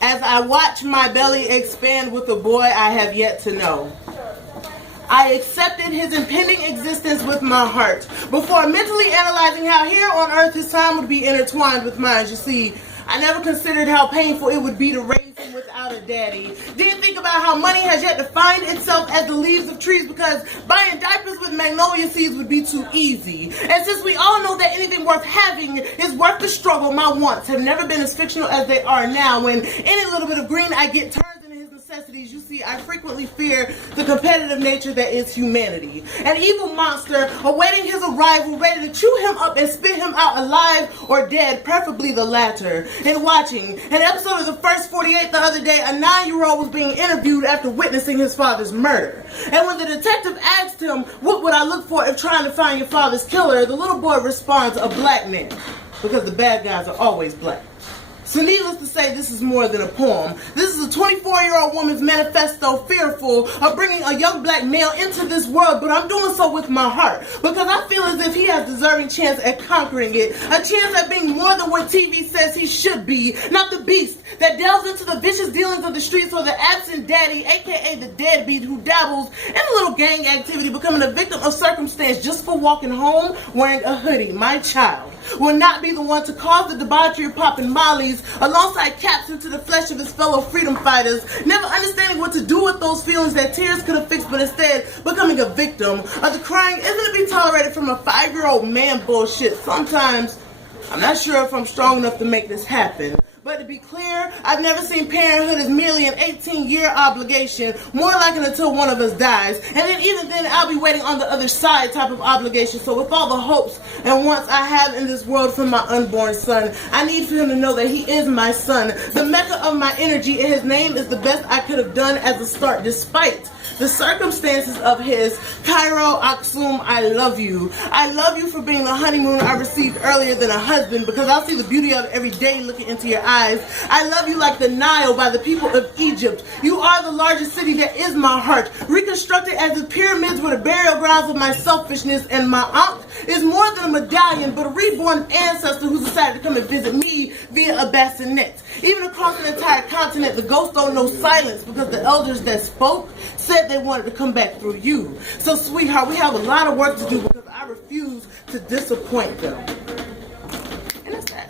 as I watch my belly expand with a boy I have yet to know. I accepted his impending existence with my heart before mentally analyzing how here on earth his time would be intertwined with mine. You see, I never considered how painful it would be to raise him without a daddy. Didn't think about how money has yet to find itself as the leaves of trees, because buying diapers with magnolia seeds would be too easy. And since we all know that anything worth having is worth the struggle, my wants have never been as fictional as they are now. When any little bit of green I get turns into his necessities, you see, I frequently fear the competitive nature that is humanity. An evil monster awaiting his arrival, ready to chew him up and spit him out alive or dead, preferably the latter. And watching an episode of the First 48 the other day, a 9-year-old was being interviewed after witnessing his father's murder. And when the detective asked him, what would I look for if trying to find your father's killer, the little boy responds, a black man, because the bad guys are always black. So needless to say, this is more than a poem. This is a 24-year-old woman's manifesto, fearful of bringing a young black male into this world, but I'm doing so with my heart, because I feel as if he has a deserving chance at conquering it, a chance at being more than what TV says he should be, not the beast that delves into the vicious dealings of the streets, or the absent daddy, aka the deadbeat, who dabbles in a little gang activity, becoming a victim of circumstance just for walking home wearing a hoodie. My child will not be the one to cause the debauchery of popping mollies alongside caps into the flesh of his fellow freedom fighters, never understanding what to do with those feelings that tears could have fixed, but instead becoming a victim of the crying isn't to be tolerated from a 5-year-old man bullshit. Sometimes I'm not sure if I'm strong enough to make this happen. But to be clear, I've never seen parenthood as merely an 18-year obligation, more like it until one of us dies. And then even then, I'll be waiting on the other side type of obligation. So with all the hopes and wants I have in this world for my unborn son, I need for him to know that he is my son, the mecca of my energy, and his name is the best I could have done as a start, despite the circumstances of his Cairo Aksum. I love you. I love you for being the honeymoon I received earlier than a husband, because I'll see the beauty of it every day looking into your eyes. I love you like the Nile by the people of Egypt. You are the largest city that is my heart, reconstructed as the pyramids were the burial grounds of my selfishness, and my aunt is more than a medallion, but a reborn ancestor who's decided to come and visit me via a bassinet. Even across an entire continent, the ghosts don't know silence, because the elders that spoke said they wanted to come back through you. So sweetheart, we have a lot of work to do, because I refuse to disappoint them. And that's that.